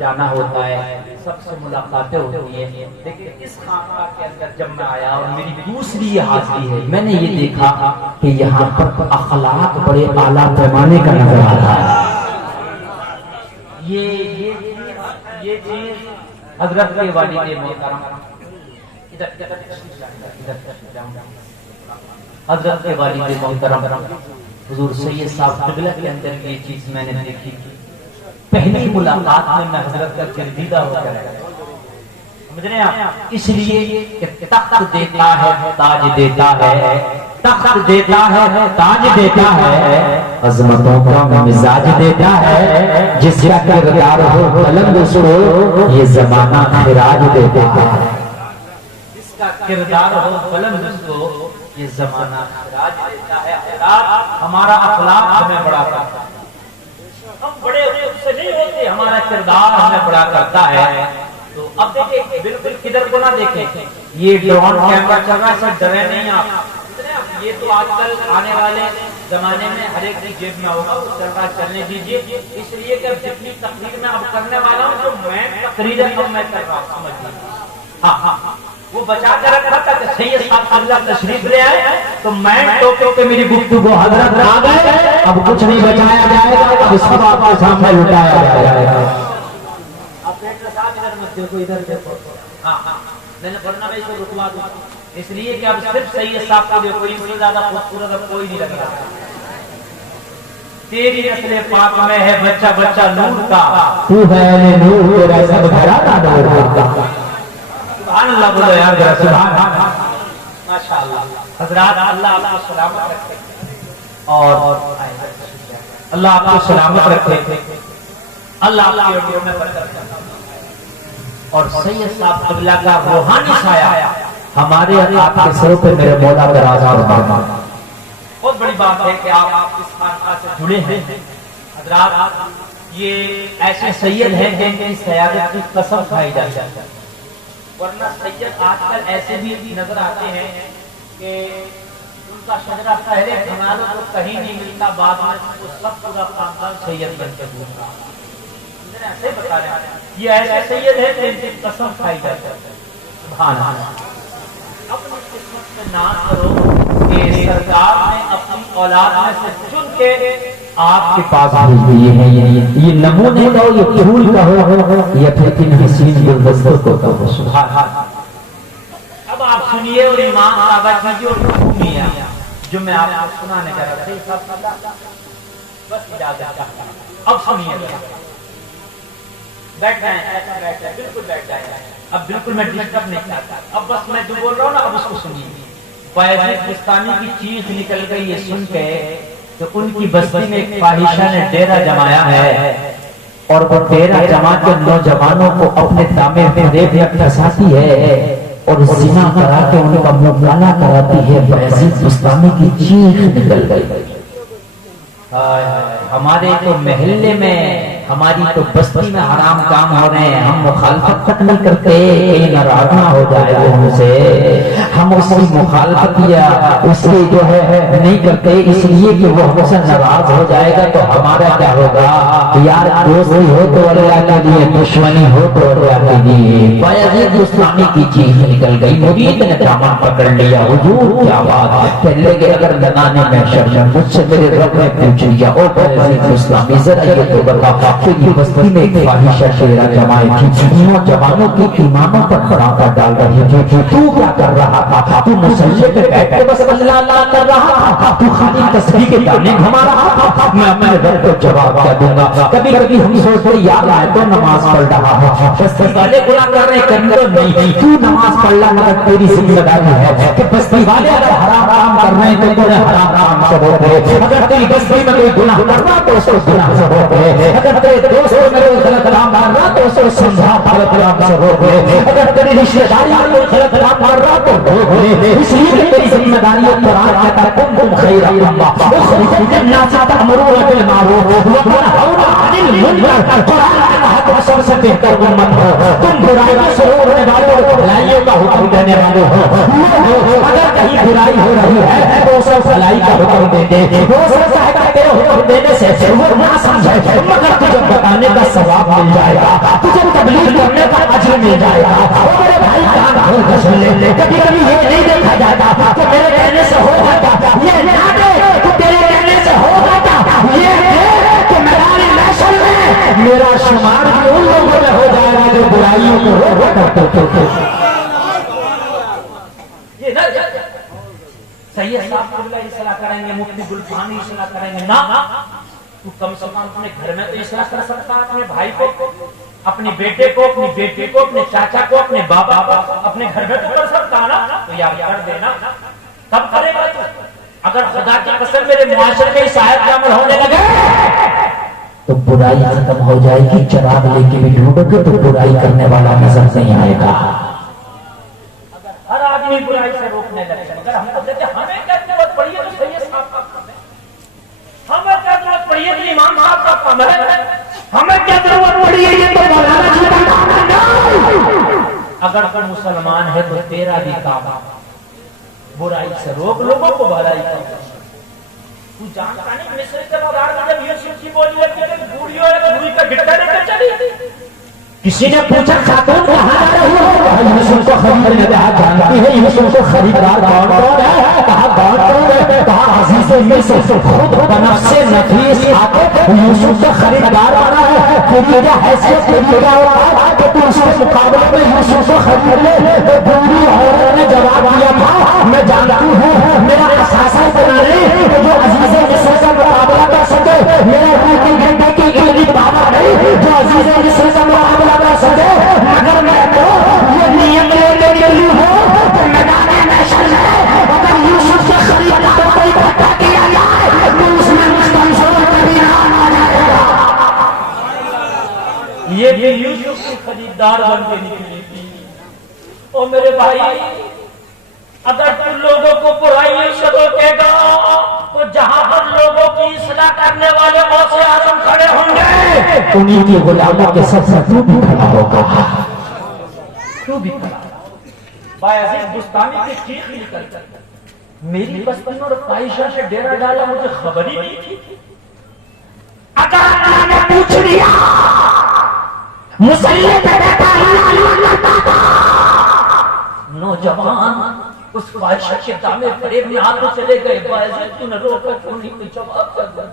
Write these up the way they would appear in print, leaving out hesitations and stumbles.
जाना होता है, सबसे मुलाकातें होती है। लेकिन इस खानका के अंदर जब मैं आया और मेरी दूसरी हाजिरी है, मैंने ये देखा कि यहाँ पर अखलाक बड़े आला पैमाने का नजर आ रहा है। ये चीज हजरत के वालिद मोहतरम हजरत के वालिद मोहतरम हुजूर सैयद साहब क़िबला के अंदर ये चीज मैंने देखी। पहली मुलाकात में मैं हजरत का गिरदीदा होकर समझ रहे हैं आप, इसलिए कि तख्त देता है ताज देता है, तख्त देता है ताज देता है, अजमतों का मिजाज देता है, जिसका किरदार हो बुलंद उसको ये जमाना खिराज दे देता है, जिसका किरदार हो बुलंद उसको ये जमाना खिराज देता है। हमारा अखलाक हमें बड़ा करता है, हम बड़े उससे नहीं होते, हमारा किरदार हमें बड़ा करता है। तो अब देखिए बिल्कुल किधर को ना देखें, ये ड्रोन कैमरा चल रहा है, सब डरे नहीं आप, ये तो आजकल आने वाले जमाने में हर एक की जेब में होगा, वो चल रहा चलने दीजिए। इसलिए कि अब जितनी तकरीर में अब करने वाला हूँ, जो मैं तकरीर अब मैं कर रहा हूँ, समझिए। हाँ, वो बचा कर रखा था कि सैयद साहब अल्लाह तशरीफ ले आए, तो मैं टोके पे मेरी गुफ्तगू हजरत आ गए, अब कुछ नहीं बचाया जाएगा, अब सब आपके सामने लुटाया जाएगा। आप पेट के साथ इधर मत देखो, इधर देखो। हाँ, मैंने वरना मैं इसको रुकवा दूं, इसलिए कि अब सिर्फ सैयद साहब को देखो, इनसे ज्यादा खूबसूरत अब कोई नहीं लग रहा। तेरी नस्ल पाक में है बच्चा बच्चा नूर का, तू है नूर तेरा सब घराना नूर का। अल्लाह बोलो यार जरा सुभान अल्लाह, माशाअल्लाह। हजरात अल्लाह आपको सलामत रखे और अल्लाह आपको सलामत रखे, अल्लाह आपकी ऑडियो में बरकत रखे। और सैयद साहब क़िबला का रूहानी साया हमारे आपके सर पे मेरे मौला का राजा और फरमान। बहुत बड़ी बात है कि आप इस खानका से जुड़े हैं। हजरात ये ऐसे सैयद हैं जिनकी सयादत की कसम खाई जाती है, वरना सैयद आजकल ऐसे भी नजर आते हैं कि उनका शजरा पहले हमारे को कहीं नहीं मिलता, बाद में वो सब पूरा खानदान सैयद बन के घूमता। ऐसे बता रहे हैं, ये ऐसे सैयद है जिनकी कसम खाई जाती है। सुभान अल्लाह। अपनी किस्मत में नाज करो कि सरकार ने अपनी औलाद में से चुन के आपके पास भेज दिए हैं। ये नमूने का हो, ये फूल का हो, या फिर इन हसीन गुलदस्तों को कहो। सुभान अल्लाह। अब आप सुनिए और ईमान ताज़ा कीजिए और सुनिए जो मैं आपको सुनाने जा रहा था। बस इजाजत चाहता हूं, अब सुनिए। बैठ जाएं, ऐसा बैठ जाएं, बिल्कुल बैठ जाएं। अब बिल्कुल मैं डिस्टर्ब नहीं चाहता, अब बस मैं जो बोल रहा हूँ ना, अब उसको सुनिए। बायजीद बुस्तामी की चीख निकल गई ये सुन के, तो उनकी बस्ती में एक फाहिशा ने डेरा जमाया है, और वो डेरा जमा के नौजवानों को अपने दामे में रेप में फंसाती है और जिना करा के उनका मुंह काला कराती है। बायजीद बुस्तामी की चीख निकल गई। हमारे तो महल्ले में, हमारी तो बस्ती में हराम काम हो रहे हैं, हम मुखालफत तक नहीं करते, कहीं नाराज ना हो जाए हमसे, हम उसकी मुखालफत या उसकी जो है नहीं करते, इसलिए कि वो हमसे नाराज हो जाएगा तो हमारा क्या होगा। यार दोस्ती हो तो अल्लाह के लिए, दुश्मनी हो तो अल्लाह के लिए। बायजीद बुस्तामी की चीख निकल गई, मुरीद ने दामन पकड़ लिया। हुजूर क्या बात, पहले के अगर लगाने में शर्म, मुझसे मेरे रब ने पूछ लिया, ओ बायजीद बुस्तामी जरा ये तो बता कि ये बस्ती में एक फाहिशा डेरा जमाई थी, नौजवानों की ईमानों पर खराबा डाल रही थी, तू क्या कर रहा था? तू मुसल्ले पे बैठ के बस अल्लाह अल्लाह कर रहा था, तू खाली तस्बीह के गाने घुमा रहा था। मैं अपने रब को जवाब क्या दूंगा? कभी कभी हम सोचते याद आए तो नमाज पढ़ रहा है, बस्ती वाले गुनाह कर रहे करने तो नहीं, तू नमाज पढ़ ला, मगर तेरी जिम्मेदारी है कि बस्ती वाले अगर हराम काम कर रहे हैं तो हराम काम से होते, अगर तेरी बस्ती में कोई गुनाह कर रहा तो उसको गुनाह से होते, अगर तेरे दोस्त मेरे गलत काम कर रहा तो उसको समझा गलत काम से होते, अगर तेरी रिश्तेदारी में कोई गलत काम कर रहा तो रोक। इसलिए तेरी जिम्मेदारी है। कुरान कहता है कुंतुम खैरा उम्मा उखरिजत लिन्नास तअमुरूना बिल मारूफ व तनहौना अनिल मुनकर। कुरान कहता है तुम सबसे बेहतर उम्मत हो, तुम बुराई से रोकने वाले हो, भलाई का हुक्म देने वाले हो। अगर कहीं बुराई हो रही है तो उसे भलाई का हुक्म दे दे। हो सकता है तेरे हो देने से वो ना समझे, मगर तुझे बताने का सवाब मिल जाएगा, तुझे तबलीग करने का अजर मिल जाएगा। और मेरे भाई कान खोल कर सुन ले, कभी कभी ये नहीं देखा जाता कि मेरे कहने से हो जाता, ये ना दे तो तेरे कहने से हो जाता, ये दे तो मैदान महशर में मेरा शुमार भी उन लोगों में हो जाएगा जो बुराइयों को रोका करते थे। ये ना सही है, इस्लाह करेंगे, मुफ्ती गुलफानी इस्लाह करेंगे ना, तू कम से कम अपने घर में तो इस्लाह कर सकता है, अपने भाई को, अपने बेटे को, अपनी बेटी को, अपने चाचा को, अपने बाबा को, अपने घर में तो कर सकता है ना, तो यार कर देना, तब करेगा तू। अगर खुदा की कसम मेरे मुआशरे में इस आयत का अमल होने लगे तो बुराई खत्म हो जाएगी। चराग लेके भी ढूंढोगे तो बुराई करने वाला नजर नहीं आएगा। हर आदमी बुराई से रोकने लगे, मगर हम तो कहते हमें क्या जरूरत पड़ी है, तो सही है साहब का काम है, हमें क्या जरूरत पड़ी है, तो इमाम साहब का काम है, हमें क्या जरूरत पड़ी है, ये तो मौलाना जी का काम है। अगर कोई मुसलमान है तो तेरा भी काम है, बुराई से रोक लोगों को भलाई कर। तू जानता नहीं मिस्र के बाजार में जब यूसुफ की बोली लगती है तो बूढ़ियों ने रुई का गिट्टा लेकर चली, किसी ने पूछा खातून कहाँ जा रही हो, यूसुफ को खरीदने जानती है, यूसुफ को खरीदार कौन कौन है, कहा कौन कौन है, कहा अजीज यूसुफ खुद बनफ्से नफीस आके यूसुफ का खरीदार बना है, तेरी क्या हैसियत, तेरी क्या औकात कि तू उसके मुकाबले में यूसुफ को खरीद ले। तो बूढ़ी औरत ने जवाब दिया था, मैं जानती हूँ मेरा असासा बना नहीं तो जो अजीज यूसुफ का मुकाबला कर सके, मेरा रूटी घंटे की इतनी पावर नहीं जो अजीज यूसुफ का मुकाबला कर सके, मगर मैं तो ये नियम लेके चली हूँ कि मैदान महशर में अगर यूसुफ से खरीदार को इकट्ठा किया जाए तो उसमें मुस्तंसर कभी नाम आ जाएगा। ये यूसुफ की खरीदार बन के निकली थी। ओ मेरे भाई, अगर तू लोगों को बुराइयों से रोकेगा तो जहां पर लोगों की इस्लाह करने वाले गौसे आजम खड़े होंगे, उन्हीं के गुलामों के साथ तू भी खड़ा होगा, तू भी खड़ा। बायजीद बुस्तामी की चीख निकल, मेरी बस्ती और फाहिशा से डेरा डाला, मुझे खबर ही नहीं थी। अगर अल्लाह ने पूछ लिया, मुसल्ले पे बैठा नौजवान उस फाहिशा के दामे फरेब में आते चले गए, बायजीद तूने रोका क्यों नहीं, कोई जवाब कर दे।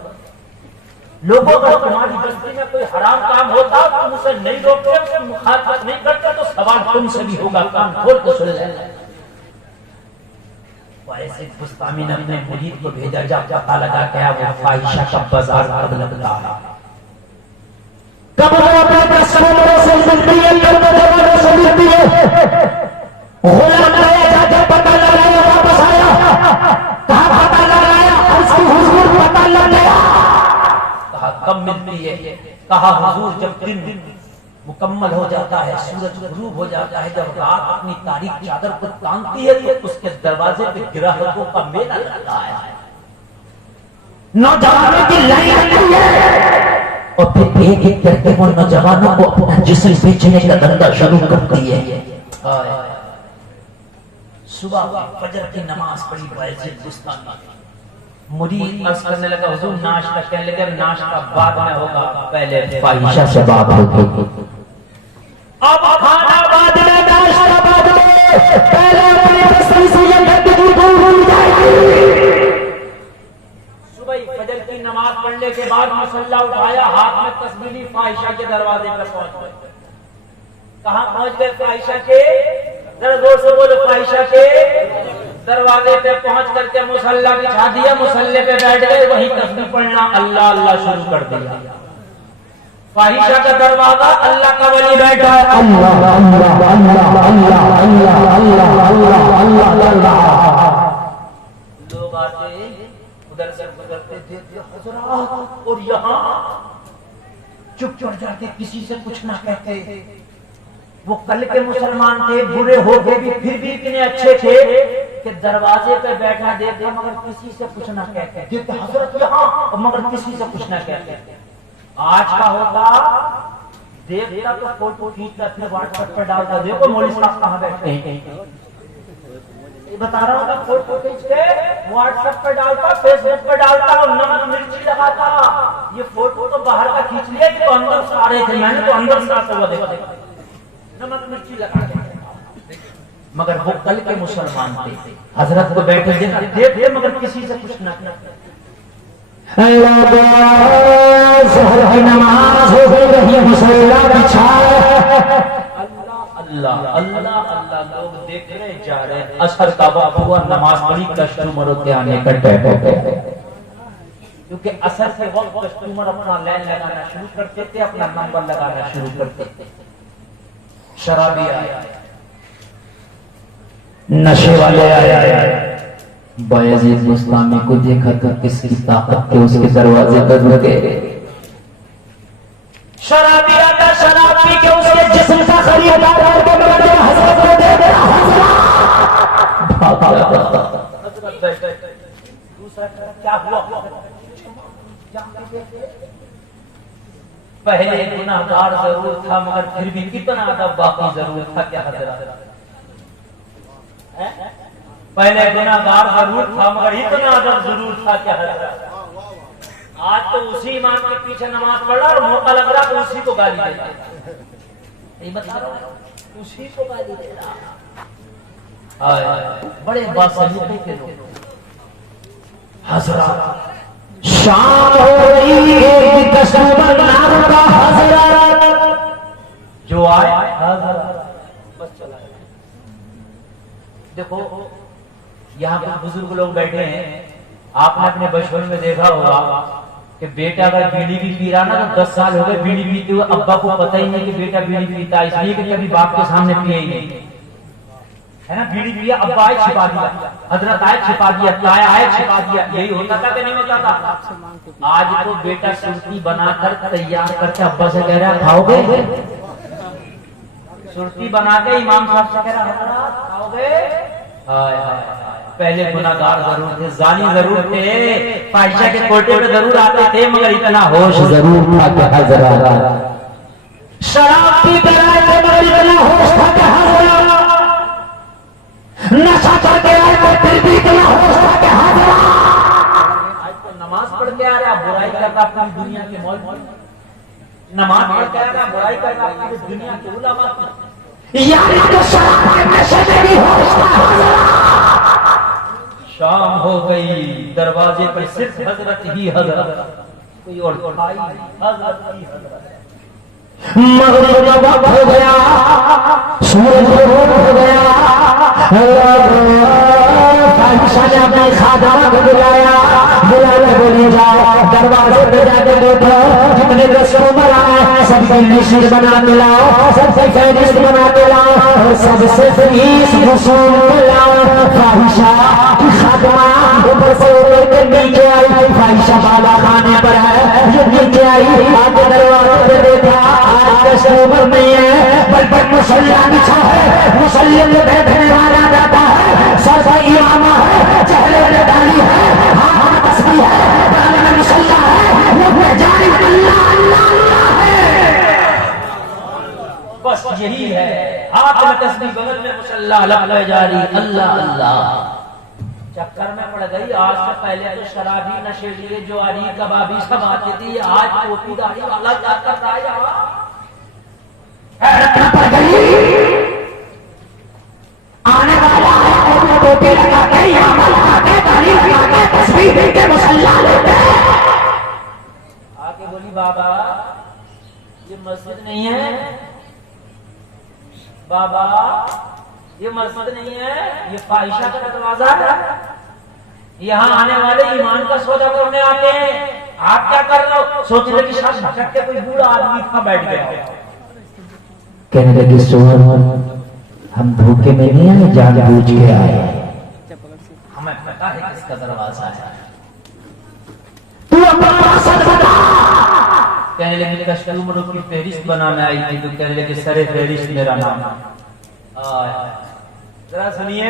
लोगों को तुम्हारी बस्ती में कोई हराम काम होता तुम उसे नहीं रोकते, उसकी मुखालफत नहीं करते, तो सवाल तुमसे भी होगा, कान खोल के सुन लेना। बायजीद बुस्तामी ने अपने मुरीद को भेजा, जा पता लगा क्या वो फाहिशा का बाजार कब लगता है, कब अपने कस्टमरों से मिलती है, कब जवानों से मिलती है। गुलाम आया, जा पता लगाया, वापस आया, कहा पता लगाया, उसकी हुजूर पता लग गया, कहा कब मिलती है, कहा हुजूर जब दिन मुकम्मल हो जाता है, सूरज गुरूब हो जाता है, जब रात अपनी तारीख चादर को तानती है तो उसके दरवाजे पे ग्राहकों का मेला लगता है, नौजवानों की लाइन लगती है, और फिर एक एक करके वो नौजवानों को अपना जिस्म बेचने का धंधा शुरू करती है। सुबह फजर की नमाज पढ़ी बायजीद बुस्तामी, मुरीद अर्ज करने लगा, हुजूर नाश्ता, कहने लगे नाश्ता बाद में होगा, पहले फाहिशा से बात होगी। अब खाना बाद में, नाश्ता बाद में, पहले अपनी बस्ती से ये गंदगी दूर हो जाएगी। सुबह फजर की नमाज पढ़ने के बाद मुसल्ला उठाया, हाथ में तस्बीह ली, फाहिशा के दरवाजे पर पहुंच गए। कहां पहुंच गए फाहिशा के? जरा जोर से बोलो, फाहिशा के दरवाजे पे पहुंच करके मुसल्ला बिछा दिया, मुसल्ले पे बैठ गए, वहीं तस्बीह पढ़ना, अल्लाह अल्लाह शुरू कर दिया। फाहिशा का दरवाजा, अल्लाह का वली बैठा है, अल्लाह अल्लाह अल्लाह अल्लाह अल्लाह अल्लाह अल्लाह अल्लाह। लोग आते उधर से गुजरते देखते हजरात, और यहाँ चुप चढ़ जाते, किसी से कुछ ना कहते। वो कल के मुसलमान थे, बुरे हो गए भी, फिर भी इतने अच्छे थे कि दरवाजे पे बैठना देखते मगर किसी से कुछ ना कहते, देखते हजरत यहाँ मगर किसी से कुछ ना कहते। आज का होता, देखता तो फोटो खींचता, फिर व्हाट्सएप पे डालता, देखो मौलवी साहब कहाँ बैठते हैं, बता रहा हूँ, फोटो खींच के व्हाट्सएप पे डालता, फेसबुक पे डालता और नमक मिर्ची लगाता। ये फोटो तो बाहर का खींच लिया, तो अंदर से आ रहे थे, मैंने तो अंदर से आता हुआ देखा, नमक मिर्ची लगा के। मगर वो कल के मुसलमान थे, हजरत को बैठे देखते मगर किसी से कुछ न नमाज हो गई, मुसल्ला बिछाया, अल्लाह अल्लाह अल्लाह, लोग देख रहे जा रहे। असर का वक्त हुआ, नमाज पढ़ी, कस्टमरों के आने का टाइम हो गया। क्योंकि असर के वक्त कस्टमर अपना लाइन लगाना शुरू करते थे, अपना नंबर लगाना शुरू करते थे। शराबी आया, नशे वाले आए, बायजीद मुस्तामी को देखा तो किसकी ताकत के उसके दरवाजे पर रुके। शराबी आता, शराब पी के उसके जिस्म का खरीदार करके हजरत को दे दे, दूसरा क्या हुआ? पहले गुनाहगार जरूर था, मगर फिर भी कितना अदब बाकी जरूर था। क्या हजरत? पहले गुनाहगार जरूर था, मगर इतना अदब जरूर था। क्या हजरत? आज तो उसी इमाम के पीछे नमाज पढ़ रहा और मौका लग रहा तो उसी को गाली दे रहा, उसी को गाली दे रहा। बड़े बासलीके के लोग। हजरत शाम हो रही, एक कस्टमर नाम का हजरत जो आए, बस चला। देखो यहाँ पर बुजुर्ग लोग बैठे हैं, आपने अपने बचपन में देखा होगा कि बेटा अगर बीड़ी भी पी रहा ना, तो 10 साल हो गए बीड़ी पीते हुए, अब्बा को पता ही नहीं कि बेटा बीड़ी पीता, इसलिए कि कभी बाप के सामने पिए ही नहीं, है ना। बीड़ी पिया, अब्बा आए छिपा दिया, हजरत आए छिपा दिया, ताया आए छिपा दिया। यही होता था कि नहीं होता था? आज तो बेटा सुर्ती बनाकर तैयार करके अब्बा से कह रहा है खाओगे, सुर्ती बना के इमाम साहब से कह रहा खाओगे। पहले गुनाहगार जरूर थे, जानी जरूर थे, फाहिशा के कोटे पे जरूर आते थे, मगर इतना होश जरूर था कि हजरत शराब पी कर आए थे, मगर इतना होश था कि हजरत नशा करके आए थे, फिर भी इतना होश था कि हजरत आज तो नमाज पढ़ के आ रहा, बुराई करता अपनी दुनिया के मौल, नमाज पढ़ के आ रहा, बुराई करता अपनी दुनिया के उलमा की, यानी तो शराब के नशे में भी होश था। शाम हो गई, दरवाजे पर सिर्फ हजरत ही हजरत, कोई और हजरत ही हजरत। मगरिब का वक्त हो गया, सूरज हो गया, फाहिशा ने अपने खादमा को बुलाया, बुलाने बोली जाओ दरवाजे पे जाके देखो, जितने कस्टमर आए सबकी लिस्ट बना के लाओ, सबसे फहरिस्त बना के लाओ, और सबसे फीस वसूल लाओ। फाहिशा की खादमा ऊपर से उतर के नीचे आई, फाहिशा वाला खाने पर है, ये नीचे आई, आगे दरवाजे पे देखा, आज कस्टमर नहीं है, बल्कि मुसल्ला बिछा है, मुसल्ले में बैठने वाला जाता है, सर पर इमामा है, चेहरे पे दाढ़ी है, हाथ में तस्बीह है, गले में मुसल्ला है, मुंह में जारी अल्लाह अल्लाह अल्लाह है। बस यही है, हाथ में तस्बीह, बगल में मुसल्ला, अल्लाह जारी अल्लाह अल्लाह। चक्कर में पड़ गई। आज से पहले तो शराबी नशेड़ी जो आरी कबाबी सब आती थी, आज टोपी दाढ़ी वाला क्या कर रहा है यहाँ? आने वाला है टोपी लगा के, यहाँ लगा के, दाढ़ी लगा के, तस्बीह दे के मुसल्ला लेते हैं। आके बोली बाबा ये मस्जिद नहीं है, बाबा ये मस्जिद नहीं है, ये फाहिशा का दरवाजा है, यहाँ आने वाले ईमान का सौदा करने आते हैं, आप क्या कर रहे हो? सोच रहे कि शायद भटक के कोई बूढ़ा आदमी इतना बैठ गया। कहने लगे सोहर हम धोखे में नहीं आए, जानबूझ के आए, हमें पता है किसका दरवाजा है, तू अपना मकसद बता। कहने लगे कस्टमरों की फहरिस्त बनाने आई थी, तो कहने लगे सरे फहरिस्त मेरा नाम है। जरा सुनिए,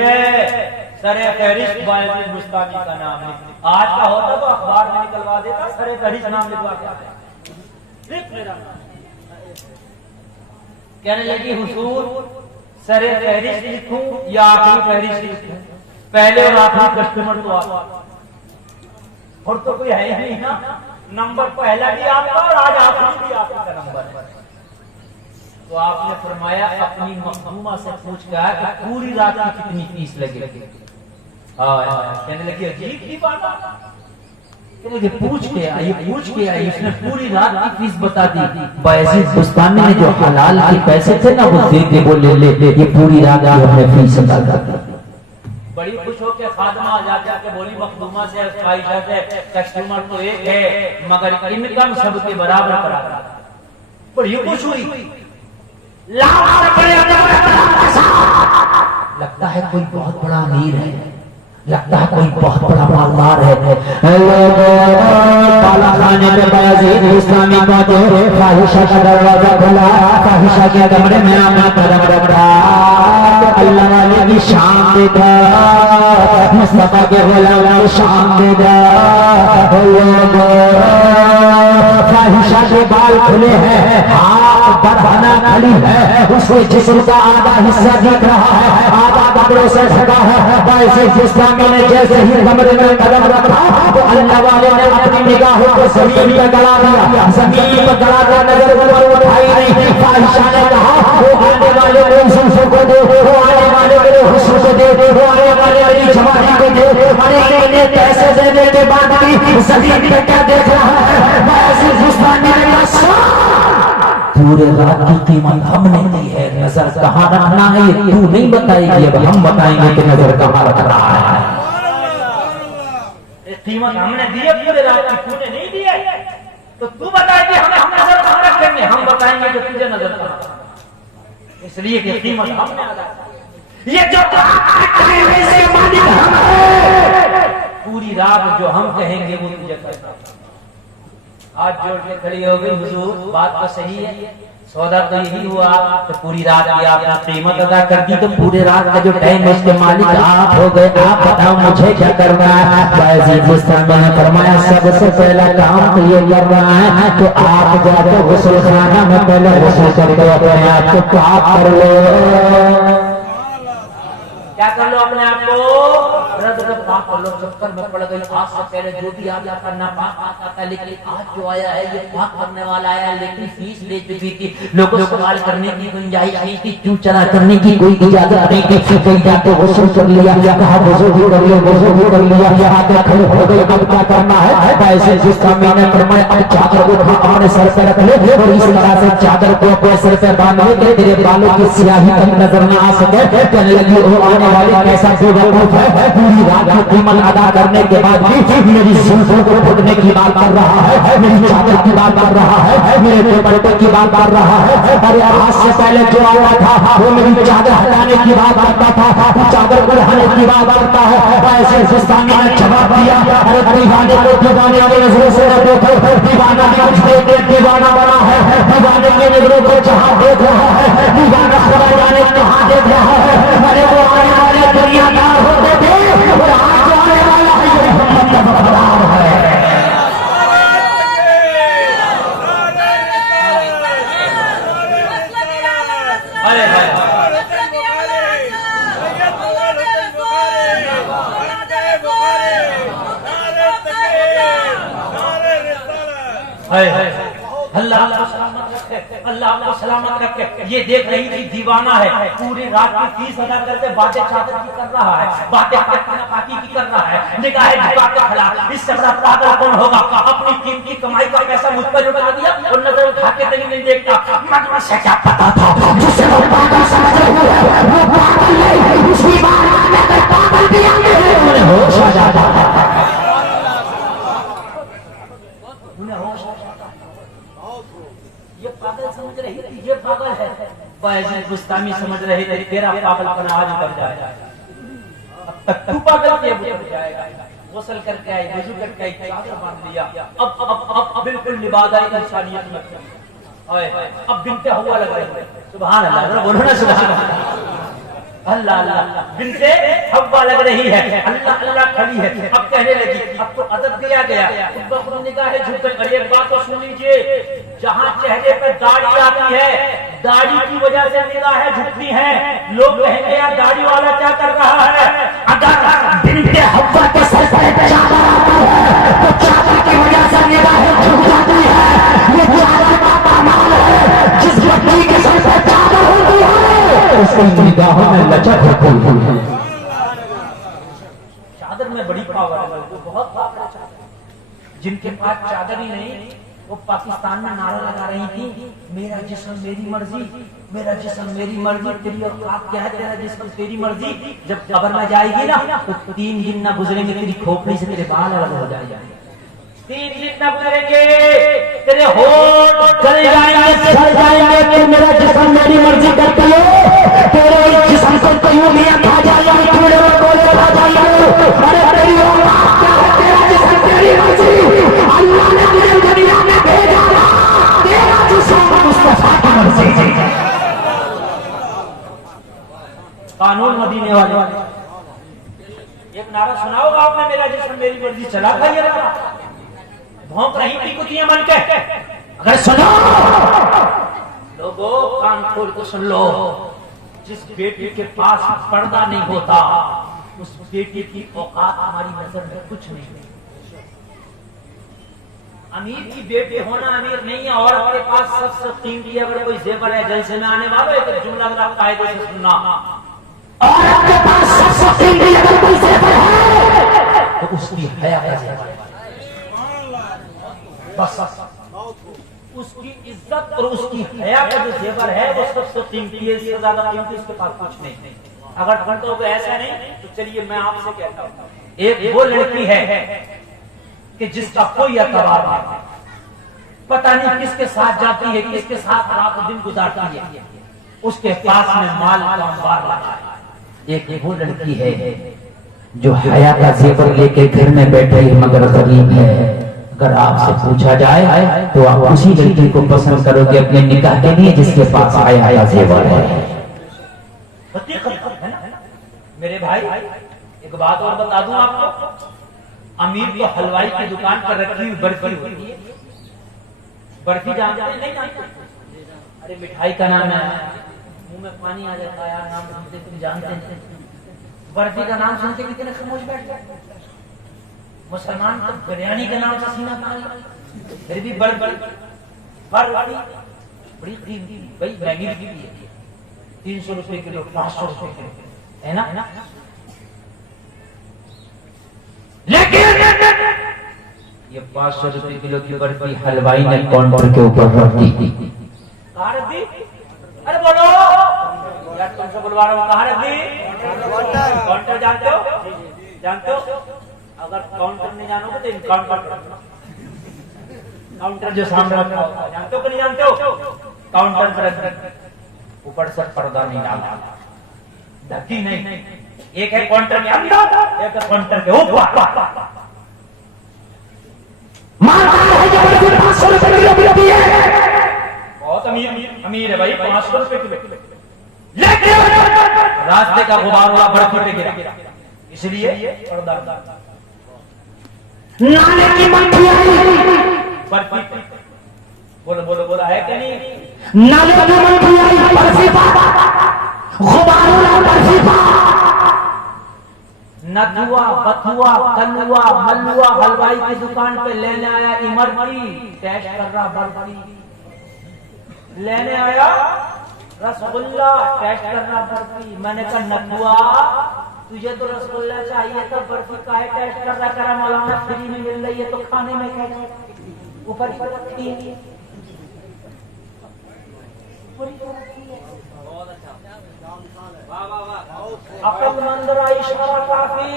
सरे फहरिस्त बायजीद मुस्तामी का नाम है। आज का होता तो अखबार में निकलवा देता, सरे फहरिस्त नाम लिखवा के मेरा नाम। कहने लगी हुजूर सरे फहरिस्त लिखूं या आखिरी फहरिस्त लिखूं? पहले और आखिरी कस्टमर तो आप और तो कोई है ही नहीं ना। नंबर पहला भी आपका और आज आखिरी भी आपका नंबर। तो आपने फरमाया अपनी मखदूमा से पूछ कर कि पूरी रात की कितनी फीस लगेगी। कहने लगी अजीब की बात, पूछ के आई उसने पूरी रात की फीस बता दी। बायजीद बुस्तामी ने जो हलाल के पैसे थे ना वो दे दे, वो ले ये पूरी रात की हमने फीस अदा कर दी। बड़ी खुश होकर खादमा आ जाके बोली मखदूमा से आयशा से कस्टमर तो एक है मगर इनकम सबके बराबर करा। बड़ी खुश हुई, लगता है कोई बहुत बड़ा अमीर है, लगता है कोई बहुत बड़ा मालदार है। ताला खाने पे बायजीद बुस्तामी पहुंचे, फाहिशा का दरवाजा खुला, फाहिशा के कमरे में अपना कदम रखा। अल्लाह वाले की शान देखा, मुस्तफा के गुलाम की शान देखा। फाहिशा के बाल खुले हैं, हाथ बढ़ाना खड़ी है, उसके जिस्म का आधा हिस्सा दिख रहा है, आधा कपड़ों से ढका है। बायजीद बुस्तामी ने जैसे ही कमरे में कदम रखा तो अल्लाह वाले ने अपनी निगाहों को जमीन पर गड़ा दिया। जमीन पर गड़ा कर नजर ऊपर उठाई नहीं। फाहिशा ने कहा वो आने वाले हुस्न को दे, वो आने वाले मेरे हुस्न को दे, वो आने वाले मेरी जवानी को दे। अरे इन्हें पैसे देने के बाद भी जमीन पे क्या देख रहा है? बायजीद बुस्तामी ने कहा पूरे रात की कीमत हमने दी है, नजर कहाँ रखना है ये तू नहीं बताएगी, अब हम बताएंगे कि नजर कहाँ रख रहा है। कीमत हमने दी है पूरे रात की, तूने नहीं दी है तो तू बताएगी हमें हम नजर कहाँ रखेंगे, हम बताएंगे कि तुझे नजर कहाँ। इसलिए कि कीमत हमने अदा की। ये जो मालिक हम हैं, पूरी रात जो हम कहेंगे वो तुझे करना। आज जोड़ के खड़ी हो गई, हुजूर बात तो सही है, सौदा तो यही हुआ तो पूरी रात की आपने कीमत अदा कर दी, तो पूरे रात का जो टाइम है उसके मालिक आप हो गए, आप बताओ मुझे क्या करना है। बायजीद बुस्तामी ने फरमाया सबसे पहला काम तो ये कर रहा है तो आप जाकर गुस्ल खाना में पहले गुस्ल करके अपने आप को पाक कर लो। क्या कर लो? अपने आप को पाक कर लो। चक्कर में पड़ गई, आज से पहले जो भी आप करना पाक आता था, लेकिन आज जो आया है ये पाक करने वाला आया, लेकिन फीस ले चुकी थी, लोगों को सवाल करने की गुंजाइश नहीं थी, क्यों चला करने की कोई इजाजत नहीं थी। कहीं जाके वसूल कर लिया, कहा वसूल भी कर लिया, वसूल भी कर लिया, आगे खड़े हो गए, अब क्या करना है? ऐसे जिसका मैंने फरमाया अब चादर को अपने सर पे रख ले और इस तरह से चादर को अपने सर पे बांध ले कि तेरे बालों की स्याही कहीं नजर न आ सके। कहने लगी वो आने वाली कैसा बेवकूफ है, पूरी रात की कीमत अदा करने के बाद भी मेरी जुल्फों को फूटने की बात कर रहा है, मेरी चादर की बात कर रहा है, मेरे दुपट्टे की बात कर रहा है। अरे आज से पहले जो आया था वो मेरी चादर हटाने की बात करता था, चादर को हटाने की बात करता है। ऐसे बुस्तामी ने जवाब दिया, अरे दीवाने को दीवाने की नजरों से देखो, दीवाना कुछ देख दीवाना बना है, दीवाने की नजरों को जहाँ देख रहा है, दीवाना खुदा जाने कहाँ देख रहा है। अरे वो आने वाले दुनियादार होते थे और आज जो आने वाला है ये मोहम्मद का वफादार है। अरे अल्लाह आपको सलामत रखे, अल्लाह आपको सलामत रखे। ये देख रही थी दीवाना है, पूरी रात की फीस अदा करके बातें चादर की कर रहा है, बातें पाकी की कर रहा है, निगाहें झुका के खड़ा। इससे बड़ा पागल कौन होगा? अपनी कीमती कमाई का पैसा मुझ पर लुटा दिया और नजर उठा के नहीं देखता। मगर से क्या पता था जिसे वो पागल समझ रहे हैं वो पागल नहीं, उसकी बात में पागल भी आगे होश आ जाता है। ये पागल समझ रही थी, ये पागल है। बायजीद बुस्तामी समझ रहे थे तेरा पागलपन आज उतर जाएगा, अब तक तू पागल के जाएगा। गुस्ल करके आई, वजू करके आई, चादर बांध लिया, अब बिल्कुल निभाद आई इंसानियत में। अब बिनते हुआ लग रही है, सुभान अल्लाह, बोलो ना सुभान अल्लाह। अल्लाह बिनते हव्वा लग रही है, अल्लाह अल्लाह खड़ी है। अब कहने लगी, अब तो अदब दिया गया, निगाहें झुक कर। एक बात तो सुन लीजिए, जहाँ चेहरे पे दाढ़ी आती है, दाढ़ी की वजह से निगाहें झुकती हैं। लोग कहेंगे यार दाढ़ी वाला क्या कर रहा है। अगर बिन्ते हव्वा के सर पर चादर आता है तो चादर की वजह से निगाहें झुक जाती है। ये चादर का कमाल है। जिस व्यक्ति के सर पर चादर होती है उसकी निगाहों में लचक होती है। चादर में बड़ी पावर है, बहुत पावर है। जिनके पास चादर ही नहीं वो पाकिस्तान में नारा लगा रही थी, मेरा जिस्म मेरी मर्जी, मेरा जिस्म मेरी मर्जी, तेरी औकात क्या है, तेरा जिस्म तेरी मर्जी। जब कब्र में जाएगी ना तो 3 दिन ना गुजरेंगे तेरी खोपड़ी से तेरे बाल अलग हो जाएंगे। 3 दिन ना गुजरेंगे तेरे होठ जल जाएंगे, सड़ जाएंगे कि मेरा जिस्म मेरी मर्जी करती है। तेरे जिस्म को कोई उंगलियां खा जाएगी, कीड़े मकोड़े खा जाएंगे। अरे तेरी औकात क्या है, तेरा जिस्म तेरी मर्जी। अल्लाह ने तुझे दुनिया में भेजा, तेरा जिस्म मुस्तफा की मर्जी। कानून मदीने वाले एक नारा सुना होगा आपने, मेरा जिस्म मेरी मर्जी। चला था ये नारा, भौंक रही थी कुतियां बन के। अगर सुनो लोगों, कान खोल के सुन लो, जिस बेटी के पास पर्दा नहीं होता उस बेटी की औकात हमारी नजर में कुछ नहीं। अमीर की बेटी होना अमीर नहीं है। औरत के पास सबसे कीमती अगर कोई जेवर है, जलसे में आने वालों एक जुमला जरा कायदे से सुनना, औरत के पास सबसे कीमती अगर कोई जेवर है तो उसकी हया का जेवर है। बस उसकी इज्जत और उसकी हया का जो जेवर है वो सबसे कीमती है। इससे ज्यादा कीमती उसके पास कुछ नहीं। अगर घंटों को ऐसा नहीं तो चलिए मैं आपसे कहता हूं, एक वो लड़की है कि जिसका कोई एतबार नहीं, पता नहीं किसके साथ जाती है, किसके साथ रात दिन गुजारती है, उसके पास में माल का अंबार लगा है। एक वो लड़की है जो हया का जेवर लेके घर में बैठे मगर गरीब है। अगर आपसे पूछा जाए तो आप उसी लड़की को पसंद करोगे अपने निकाह के लिए जिसके पास हया का जेवर है। मेरे भाई एक बात और बता दूं आपको, अमीर तो हलवाई की दुकान पर रखी हुई बर्फी होती है। बर्फी जानते हैं नहीं जानते? अरे मिठाई का नाम है, मुंह में पानी आ जाता है यार नाम सुनते। तुम जानते हैं बर्फी का नाम सुनते कितने खामोश बैठ जाते। मुसलमान तो बिरयानी के नाम से सीना पानी, फिर भी बर्फी बड़ी कीमती भाई, महंगी भी है। 300 रुपए किलो, 500 रुपए किलो है ना। लेकिन ये 500 रुपए किलो की बर्फी हलवाई ने काउंटर के ऊपर रख दी। कहाँ रख दी? अरे बोलो यार, तुमसे बुलवा रहा हूँ। कहाँ रख दी? काउंटर जानते हो? जानते हो? अगर काउंटर नहीं जानोगे तो इनकाउंटर। काउंटर जो सामने रखा होता है, जानते हो कि नहीं जानते हो? काउंटर पर ऊपर से पर्दा नहीं डाला, ढकी नहीं। एक है काउंटर के अंदर, एक है काउंटर के ऊपर। बहुत अमीर है भाई, 500 रुपए किलो। लेकिन रास्ते का गुबार हुआ बर्फी पे गिरा, इसलिए पर्दा। नाले की मक्खी आई बर्फी पे, बोलो बोलो बोला है क्या नहीं? नाले की मक्खी आई बर्फी पर, गुबार हुआ बर्फी पर। नदुआ, बथुआ, कनुआ, मलुआ हलवाई की दुकान पे लेने आया इमरती, टेस्ट कर रहा बर्फी। लेने आया रसगुल्ला, टेस्ट कर रहा बर्फी। मैंने कहा नदुआ, तुझे तो रसगुल्ला चाहिए था, बर्फी काहे टेस्ट कर रहा? करा मौलाना फ्री में मिल रही है तो खाने में क्या ऊपर रखती है। अक्लमंद इशारा काफी।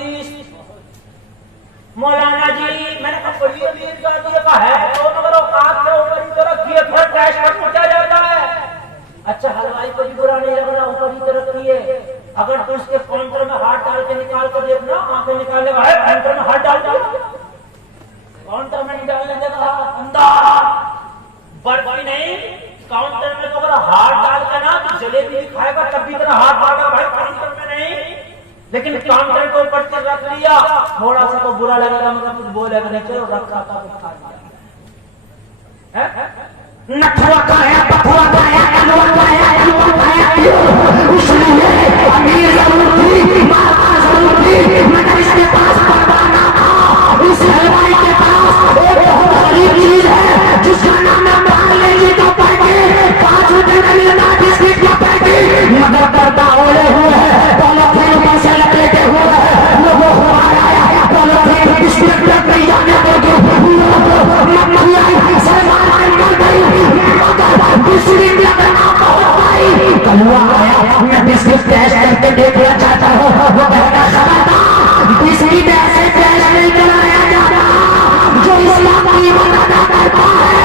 मौलाना जी मैंने कहा बड़ी अमीर जाती का है तो मगर औकात के ऊपर ही तो रखिए, थोड़ा टेस्ट कर पूछा जाता है। अच्छा हलवाई को भी बुरा नहीं लग रहा, ऊपर ही तो रखिए। अगर तो उसके काउंटर में हाथ डाल के निकाल कर देखना, आंखें निकालने वाले काउंटर में हाथ डाल काउंटर में नहीं डालने देगा अंदर। बर्फी नहीं, काउंटर में तो अगर हाथ डाल के ना तो जलेबी भी खाएगा तब भी तेरा हाथ डालेगा भाई, काउंटर में नहीं। लेकिन काउंटर को ऊपर से रख लिया, थोड़ा सा तो बुरा लगेगा मगर कुछ बोलेगा नहीं, चलो रखा था तो खा लिया। नथुआ का है, बथुआ का है, कनुआ का है, बिस्किट टेस्ट करके देखना चाहता हूँ। वो कहना खबरदार, बिस्किट ऐसे टेस्ट नहीं कराया जाता, जो इस्लाम की मदद करता है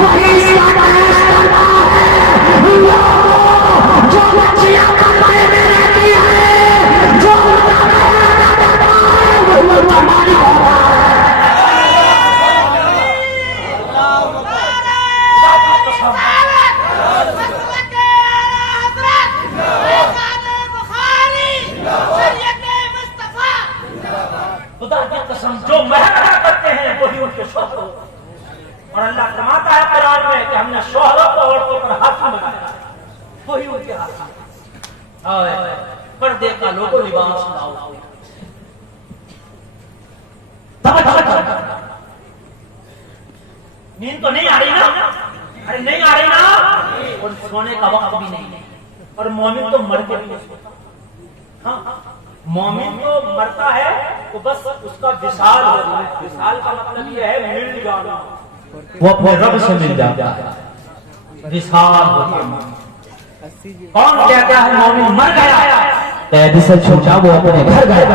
वही इसका टेस्ट करता है। जो बच्चियां कमरे में रहती है, जो वो हमारी होता है। खुदा की कसम, जो महल करते हैं वही उनके शोहर हो। और अल्लाह फरमाता है कुरान में कि हमने शोहरों को औरतों पर हाकिम बनाया, वही उनके हाकिम। पर्दे का लोगो लिबास लाओ, नींद तो नहीं आ रही ना? अरे नहीं आ रही ना? और सोने का वक्त भी नहीं। और मोमिन तो मर के भी नहीं सोता। हाँ, मोमिन तो मरता है तो बस उसका विशाल होता है। विशाल का मतलब यह है मिल जाना, वो अपने रब से मिल जाता है। विशाल होता है। कौन कहता है मोमिन मर गया? कैद से छूटा, वो अपने घर गया।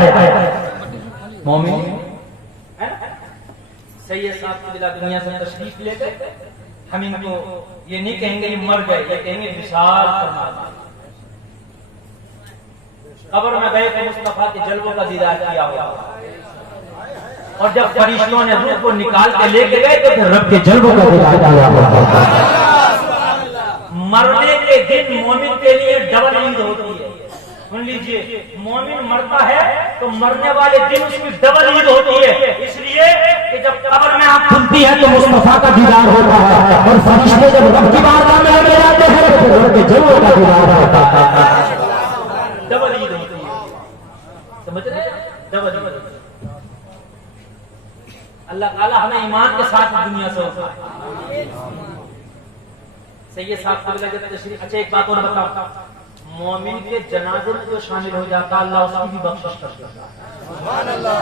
मोमिन सैयद साहब की बिला दुनिया से तशरीफ ले गए, हम इनको ये नहीं कहेंगे ये मर गए, ये कहेंगे विशाल फरमा। कब्र में गए तो मुस्तफा के जलवों का दीदार किया होगा। और जब फरिश्तों ने रूह को निकाल के लेके गए तो फिर रब के जलवों का दीदार किया होगा। मरने के दिन मोमिन के लिए डबल ईद होती है। सुन लीजिए, मोमिन मरता है तो मरने वाले दिन उसकी डबल ईद होती है। इसलिए कि जब कब्र में आंख खुलती है तो मुस्तफा का दीदार होता है, और फरिश्ते जब रब की बारगाह में लगे जाते हैं तो रब के जलवों का दीदार होता है। डबल ईद होती है, समझ रहे हैं? डबल ईद। अल्लाह ताला हमें ईमान के साथ दुनिया से होता है। सैयद साहब को लगे तशरीफ। अच्छा, एक बात और बताओ, मोमिन के जनाजे में जो शामिल हो जाता है अल्लाह उसकी भी बख्शिश करता है। सुभान अल्लाह,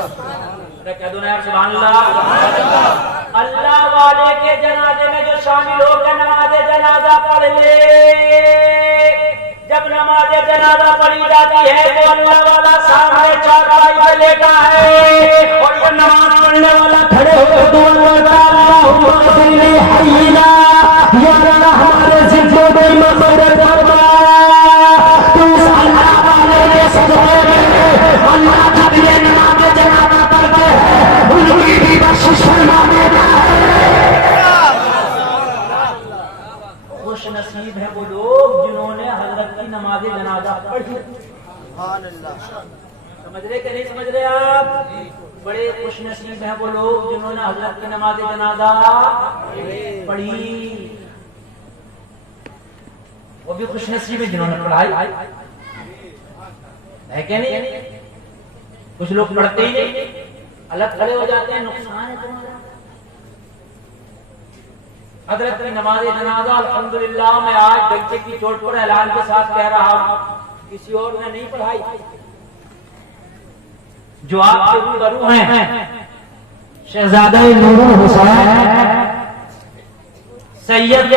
कह दो ना यार सुभान अल्लाह। अल्लाह वाले के जनाजे में जो शामिल होकर नमाज जनाजा पढ़ ले, जब नमाज जनाजा पढ़ी जाती है तो अल्लाह वाला सामने चारपाई पे लेटा है, और ये नमाज पढ़ने वाला खड़े होकर दुआ करता है, अल्लाहुम्मा सल्ली हय्यना, या अल्लाह हमारे जिंदगी में मग़फ़िरत फरमा। तू अल्लाह वाले के सदक़े में अल्लाह जब ये नमाज जनाजा पढ़ते हैं उनकी भी बख्शिश फरमा देता है। खुश नसीब है वो लोग जिन्होंने हजरत की नमाज जनाजा पढ़ी। समझ रहे कि नहीं समझ रहे आप? बड़े खुश नसीब है वो लोग जिन्होंने हजरत की नमाज जनाजा पढ़ी। वो भी खुश नसीब है जिन्होंने पढ़ाई है क्या नहीं? कुछ लोग पढ़ते ही नहीं, अलग खड़े हो जाते हैं, नुकसान है तुम्हारा। हजरत की नमाज जनाजा अल्हम्दुलिल्लाह मैं आज बच्चे की चोट पर ऐलान के साथ कह रहा हूं, किसी और ने नहीं पढ़ाई। जो आपके रूबरू हैं शहजादा नूरुल हुसैन सैयद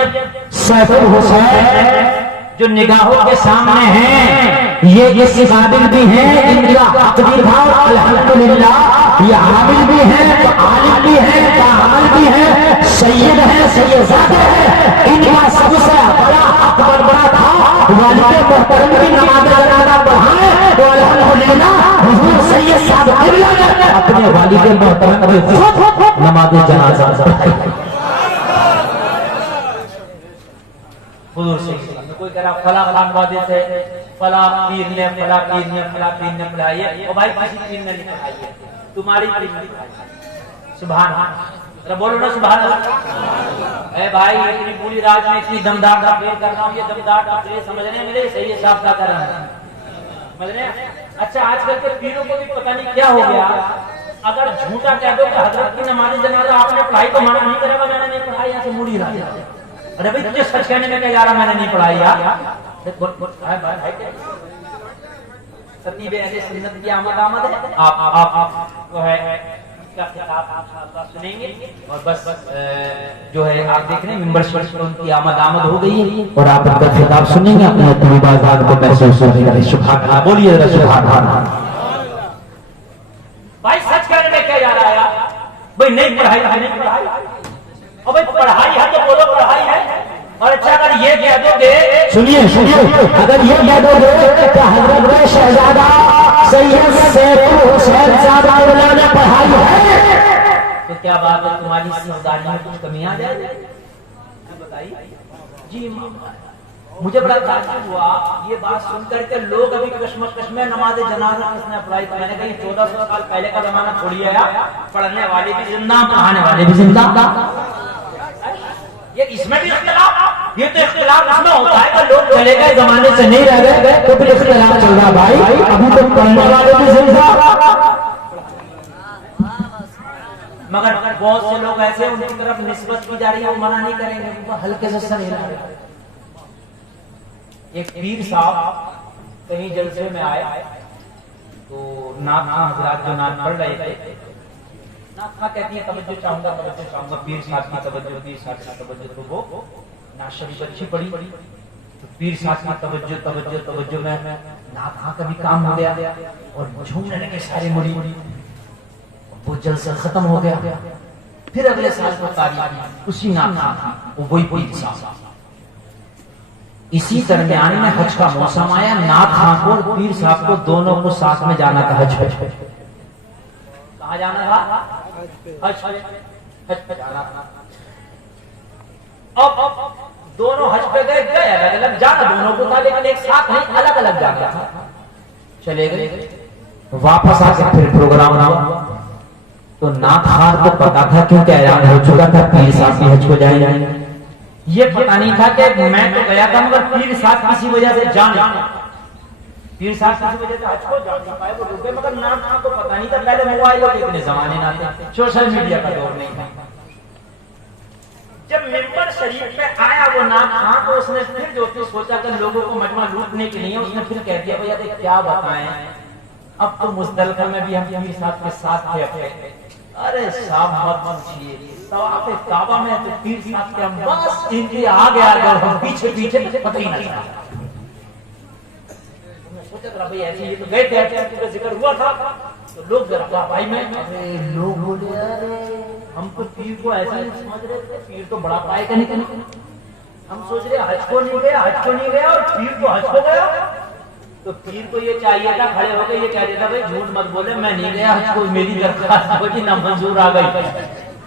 सैफुल हुसैन, जो निगाहों के सामने हैं, ये इस काबिल भी हैं, इनका तकदीर था अल्हम्दुलिल्लाह। ये आमिल भी हैं, तो आलिम भी हैं, कामिल भी हैं, सैयद है, सैयदादा है। इनका सबसे बड़ा अकबर बड़ा था वालिद मोहतरम की नमाज जनाजा पढ़ाए तो अल्हम्दुलिल्लाह हुजूर सैयद साहब क़िबला ने अपने वालिद मोहतरम की खुद नमाज जनाजा पढ़ाई। हुजूर से कोई कह रहा फला खान वादे से फला पीर ने फला पीर ने फला पीर ने पढ़ाई है, और भाई किसी पीर ने नहीं पढ़ाई है, तुम्हारी पीर ने पढ़ाई। सुभान अल्लाह, बोलो ना सुभान अल्लाह। ए भाई इतनी पूरी रात में इतनी दमदार तकरीर कर रहा हूँ, ये दमदार तकरीर समझने मिले सही है साहब का कर रहा है, समझ रहे हैं? अच्छा, आजकल के पीरों को भी पता नहीं क्या हो गया, अगर झूठा कह दो कि हजरत की नमाज जनाजा आपने पढ़ाई तो मना नहीं करेगा मैंने नहीं पढ़ाई, यहाँ से मुड़ी रहा। अरे भाई तुझे सच कहने में क्या जा रहा, मैंने नहीं पढ़ाई यार। सतीब अहले सुन्नत की आमद है, आप तो है का खिताब इंशाअल्लाह सुनेंगे। और बस जो है आप देख रहे हैं मिंबर शरीफ पर उनकी आमद हो गई है और आप उनका खिताब सुनेंगे, अपने तरीबाजान को महसूस करेंगे। सुभान अल्लाह, बोलिए जरा सुभान अल्लाह। भाई सच कहने में क्या जा रहा है यार? भाई नहीं पढ़ाई है, नहीं पढ़ाई, और भाई पढ़ाई है तो बोलो पढ़ाई है। और अच्छा अगर ये कह दोगे, सुनिए सुनिए, अगर ये कह दोगे कि हजरत शहजादा सैयद सैफुल हुसैन साहब ने पढ़ाई है, तो क्या बात है, तुम्हारी समझदारी में कुछ कमी आ जाए? बताइए जी। मुझे बड़ा ताज्जुब हुआ ये बात सुनकर के, लोग अभी कश्मकश में नमाज जनाजा किसने पढ़ाई? तो मैंने कहा 1400 साल पहले का जमाना छोड़ी आया, पढ़ने वाले भी जिंदा, पढ़ाने वाले भी जिंदा। ये इसमें भी इख्तिलाफ, ये तो इख्तिलाफ इसमें होता है कि लोग चले गए जमाने से नहीं रह गए तो फिर इख्तिलाफ चल रहा। भाई अभी तो पढ़ने वाले भी जिंदा, मगर बहुत से लोग ऐसे उनकी तरफ निस्बत की जा रही है, वो मना नहीं करेंगे, उनको हल्के से सर हिला रहे। एक पीर साहब कहीं जलसे में आए तो नाथ खां हजरात जो नाथ पढ़ रहे थे, नाथ खां कहती है तवज्जो चाहूंगा, तवज्जो चाहूंगा, पीर साहब की तवज्जो, पीर साहब की तवज्जो। तो वो नाथ शरीफ अच्छी पड़ी, तो पीर साहब की तवज्जो तवज्जो तवज्जो में नाथ खां का भी काम हो गया और झूमने लगे सारे मुड़ी, वो जलसा खत्म हो गया। फिर अगले साल को तारीख उसी नाथ खां की, वही पीर साहब। इसी दरमियान में हज का मौसम आया, नाथ खां को और पीर साहब को दोनों को साथ में जाना था हज पे। कहाँ जाना था? हज पे जाना था। अब दोनों हज पे गए, अलग अलग जाना दोनों को था, लेकिन एक साथ नहीं, अलग अलग जाना था। चले गए, वापस आकर फिर प्रोग्राम हुआ तो नाथ खां को पता था क्योंकि ऐलान हो चुका था पीर साहब भी हज को जाएंगे। ये पता नहीं था कि मैं तो गया था मगर पीर साहब किसी वजह से पीर साहब किसी वजह से हज को जा नहीं पाए, वो रुके। मगर नाथ खां को पता नहीं था, पहले मोबाइल के इतने जमाने ना थे, सोशल मीडिया का दौर नहीं था। जब मिंबर शरीफ पे आया वो नाथ खां, तो उसने फिर जो सोचा कि लोगों को मजमा लूटने के लिए, उसने फिर कह दिया भैया क्या बताएं, अब तो मुज़दलिफा में भी हम पीर साहब के साथ थे। अरे साहब मत पूछिए, तवाफ़े काबा में तो पीर साहब के हम बस इनके आगे और हम पीछे पीछे पता ही नहीं चला। सोचा था भाई ऐसे ये तो गए थे, जिक्र हुआ था तो लोग जरा भाई में, अरे लोग बोले अरे हम तो पीर को ऐसे नहीं समझ रहे थे, पीर तो बड़ा पाएगा नहीं, हम सोच रहे हज को नहीं गया, हज को नहीं गया और पीर को हज को गया। तो पीर को ये चाहिए था खड़े होकर ये कह देता भाई झूठ मत बोले, मैं नहीं गया हज को, मेरी दरखास्त होगी ना मंजूर आ गई।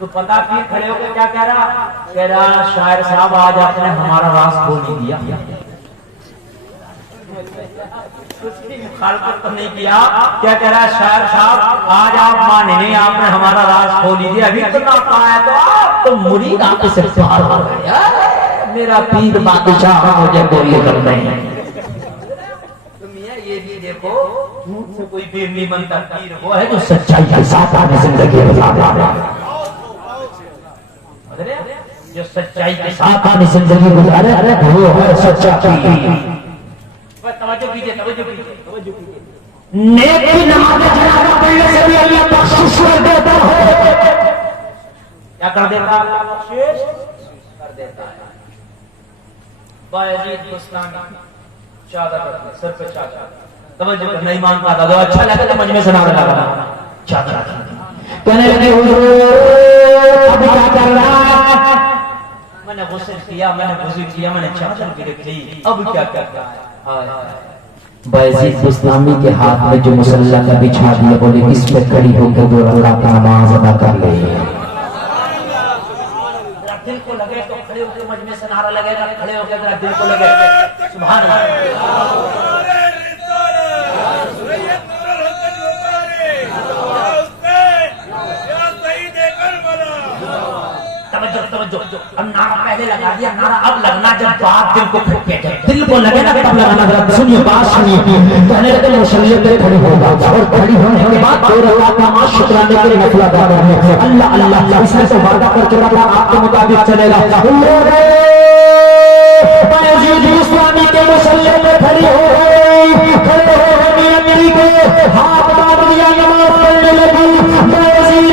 तो पता पीर खड़े होकर क्या कह रहा, शायर साहब आज आपने हमारा राज खोल ही दिया। उसकी मुखालफत तो नहीं किया, क्या कह रहा है शायर साहब आज आप माने नहीं, आपने हमारा राज खोल ही दिया, अभी तो ना पाया तो आप तो मुरीद आप से पार हो गया, मेरा पीर बादशाह मुझे बोलिए कर रहे हैं। ये भी देखो झूठ से कोई पीर नहीं बनता, पीर वो है जो सच्चाई के साथ अपनी जिंदगी गुजारता है, जो सच्चाई के साथ अपनी जिंदगी गुजारे, वो है सच्चा पीर। तवज्जो कीजिए, तवज्जो कीजिए, तवज्जो कीजिए। नेक की नमाज जनाजा पढ़ने से भी अल्लाह बख्शिश कर देता है। क्या कर देता है? अल्लाह बख्शिश कर देता है। बायजीद बुस्तामी चादर सर पे चादर, तवज्जो नहीं मानता था तो अच्छा लगा तो मजमे से नारा लगा चादर कहने लगे हुजूर अभी क्या कर रहा है? मैंने गुस्सा किया, मैंने वुज़ू किया, मैंने चादर भी रख ली, अब क्या कर रहा है? बायजीद बुस्तामी के हाथ में जो मुसल्ला का बिछा दिया, बोले किस पे खड़ी होकर 2 रकात नमाज अदा कर ले। दिल को लगे तो खड़े होकर मजमे से नारा लगेगा, खड़े होकर दिल को लगे सुभान अल्लाह। अब नारा पहले लगा दिया, नारा अब लगना जब बात दिल को खटके, जब दिल को लगे ना तब लगाना। जरा सुनिए बात सुनिए, कहने लगे मुसल्ले पे खड़ी होगा और खड़ी होने के बाद 2 रकात नमाज शुक्राने के लिए नफल अदा करने, अल्लाह अल्लाह इसने तो वादा कर चुका था आपके मुताबिक चलेगा। बायजीद बुस्तामी के मुसल्ले पे खड़ी हो गई, खड़े हो गई, हाथ बांध दिया, नमाज पढ़ने लगी। बायजीद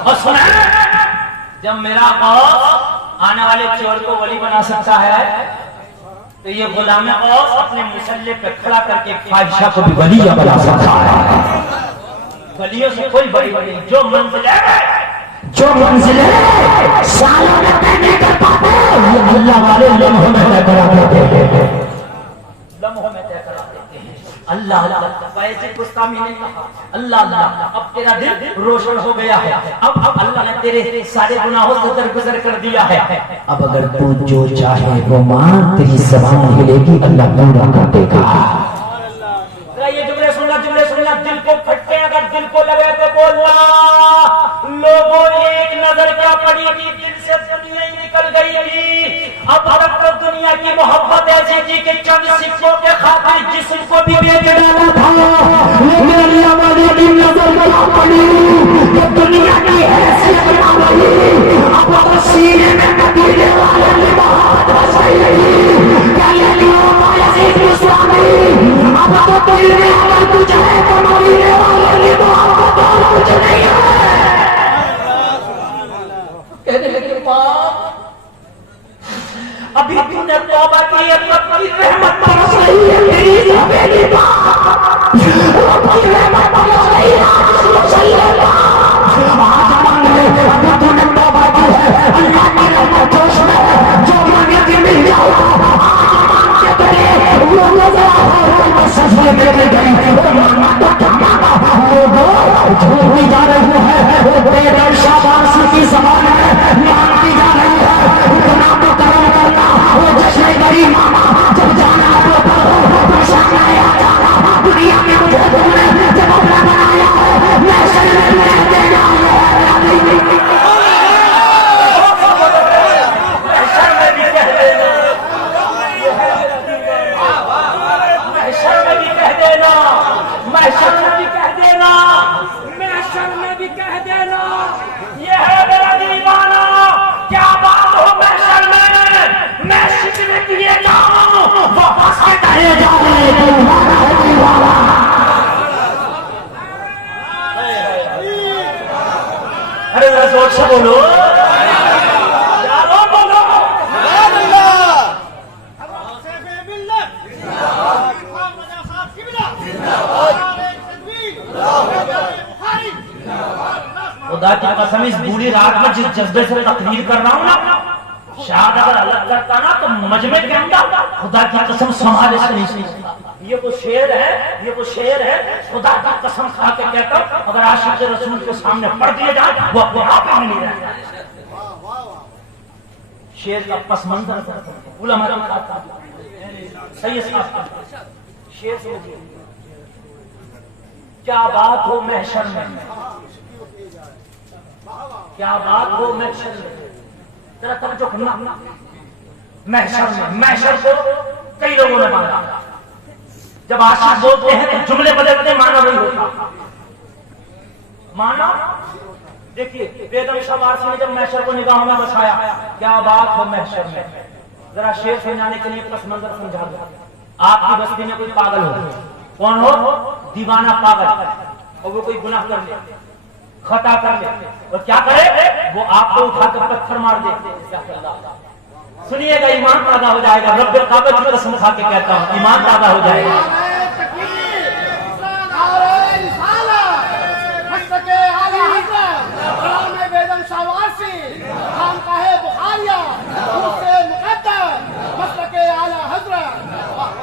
और सुना, जब मेरा गौस आने वाले चोर को वली बना सकता है तो ये गुलाम गौस अपने मुसल्ले पे खड़ा करके फाहिशा को भी वलिया बना सकता है। वलियों से कोई बड़ी बड़ी जो मंजिल है सालों में तय नहीं कर पाते, ये अल्लाह वाले लम्हों में तय करा देते हैं, लम्हों में तय करा देते हैं। अल्लाह वैसे गुस्तामी नहीं कहा, अल्लाह अल्लाह अब तेरा दिल रोशन हो गया है, अब अल्लाह ने तेरे सारे गुनाहों से दरगुजर कर दिया है, अब अगर तू जो चाहे वो मां तेरी ज़बान हिलेगी, अल्लाह पूरा कर देगा। ये जुमले सुनना, दिल को फटके, अगर दिल को लगे तो बोलना। लोगों एक नजर क्या पड़ी थी, दिल से दुनिया ही निकल गई थी। अब तक तो दुनिया की मोहब्बत ऐसी थी कि चंद सिक्कों के खातिर जिस्म को भी बेच डाला था, लेकिन अल्लाह वाले की नजर क्या पड़ी कि दुनिया की हैसियत ना रही। अब तो सीने में मदीने वाले की बात बसाई नहीं, क्या ये लोग यजीद मुस्लिम, अब तो दिल में अगर कुछ है तो मदीने वाले की बात तो कुछ नहीं है। कहने लगे अभी तूने तौबा की है, अपनी रहमत बरस रही है मेरी हवेली पर, अपनी रहमत बरस रही है आज मांगे। अभी तूने तौबा की है, अल्लाह की रहमत जोश में जो मांगे कि मिल जाओ, आज मांगते तेरे वो नजर आओ सजने देने गई मांगा तो क्या मांगा, वो झूठी जा रही है, वो बेदर शाबाश की ज़बान में मांगती जा रही है, इतना तो करम करना वो जश्न बड़ी मामा, जब जाना तो करो परेशान आया जाना, दुनिया में मुझे तुमने जब अपना बनाया है, मैं शरीर में देना है अरे जोर से बोलो, बोलो खुदा की कसम, इस बूढ़ी रात में जिस जज्बे से तकरीर कर रहा हूँ ना, शायद अगर अलग करता ना तो मजमे के अंदर खुदा की कसम संभाले से नहीं सकता। ये वो शेर है, खुदा की कसम खा के कहता हूं, अगर आशिक रसूल के सामने पढ़ दिए जाए वो अपने आप में नहीं रहता। शेर का पस मंजर उलमा का सही है, शेर समझिए। क्या बात हो महशर में, क्या बात हो महशर में, तेरा तवज्जो करना। महशर को कई लोगों ने माना, जब आशिक बोलते हैं तो जुमले बदलते, माना नहीं होता। माना देखिए, बेगम शाबाश ने जब महशर को निगाहों में बसाया, क्या बात हो महशर में, जरा शेर समझाने के लिए पस मंजर समझा दो। आपकी बस्ती में कोई पागल हो, कौन हो, दीवाना पागल, और वो कोई गुनाह कर ले, खता कर ले, और क्या करे, वो आपको उठाकर पत्थर मार दे। सुनिएगा, ईमान पैदा हो जाएगा। रब्बे काबे की कसम खा के कहता हूँ, ईमान पैदा हो जाएगा।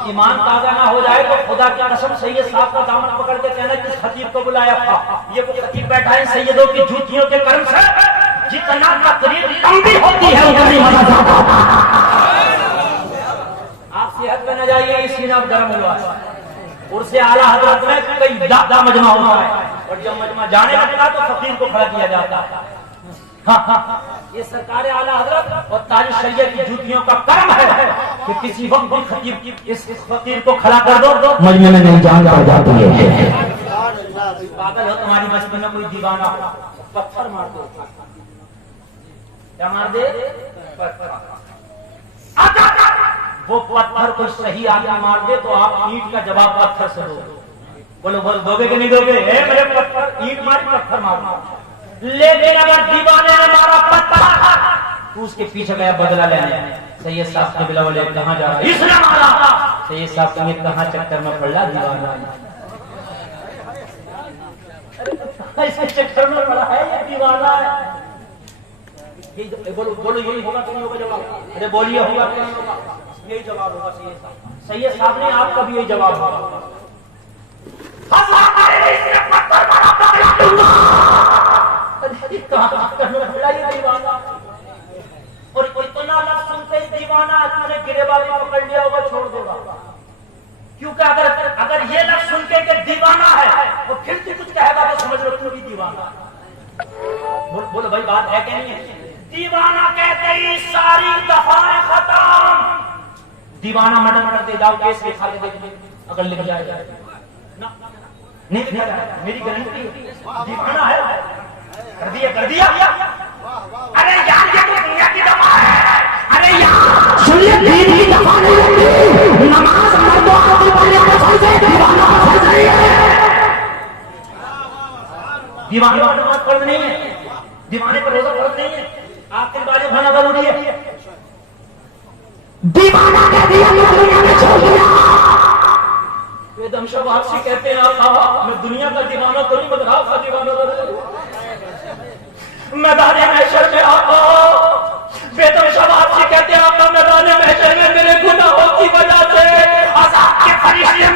ईमान ताजा ना हो जाए तो खुदा की कसम सैयद साहब का दामन पकड़ के कहना किस खतीब को बुलाया था। ये वो खतीब बैठा है सैयदों की जूतियों के कर्म से जितना तकरीर लंबी होती है उतना ही मजा आता है। आप सेहत में न जाइए, इस सीना गर्म हुआ है। उर्से आला हजरत में कई ज्यादा मजमा होता है और जब मजमा जाने लगता तो फकीर को खड़ा किया जाता है। हाँ, ये सरकार आला हजरत और ताज शरीयत की जूतियों का कर्म है कि किसी वक्त भी खतीब इस फकीर को खड़ा कर दो मजमे में नहीं जान पड़ जाती है। पागल हो तुम्हारी बस्ती में कोई दीवाना हो, पत्थर मार दो। क्या मार दे? वो पत्थर को सही आदमी मार दे तो आप ईंट का जवाब पत्थर से दो। बोलो दोगे कि नहीं दोगे? मेरे पत्थर ईंट मारी पत्थर मारो। लेकिन अगर दीवाने ने मारा पत्थर तो उसके पीछे गया बदला लेने। सैयद साहब के बिला बोले कहाँ जा रहा है? इसने मारा। सैयद साहब कहेंगे कहाँ चक्कर में पड़ रहा दीवाना? ऐसे चक्कर में पड़ा है ये दीवाना है। बोलो यही होगा कि नहीं होगा जवाब? अरे बोलिए होगा कि नहीं होगा? यही जवाब होगा सैयद साहब। सैयद साहब ने आपका भी यही जवाब होगा। और इतना लफ्ज सुनते ही दीवाना तूने गिरेबान पकड़ लिया होगा छोड़ देगा। क्योंकि अगर ये लफ्ज सुन के दीवाना है और फिर तू कुछ कहेगा तो समझ लो तू भी दीवाना। बोलो भाई बात है क्या नहीं है? दीवाना कहते ही सारी दफाएं खत्म। दीवाना मटर दे जाओ केस लिखा के देख अगर लिख जाएगा नहीं मेरी गारंटी दीवाना है। कर दिया। अरे यार ये तो दुनिया की दफा है। अरे यार सुनिए दीदी दफा नहीं होती। नमाज मर्दों आदमी वाले को समझे दीवाना को समझ रही है। दीवाने पर नमाज फर्ज नहीं है, दीवाने पर रोजा फर्ज नहीं है, आखिर वाले खाना जरूरी है। दीवाना कह दिया मैं दुनिया में छोड़ दिया। वेदम शब आपसे कहते हैं आप मैं दुनिया का दीवाना तो नहीं मगर आपका दीवाना जरूर। मैदान महशर में आपा वेदम शब आपसे कहते हैं आपका मैदान महशर में मेरे गुनाहों की वजह से अज़ाब के फरिश्ते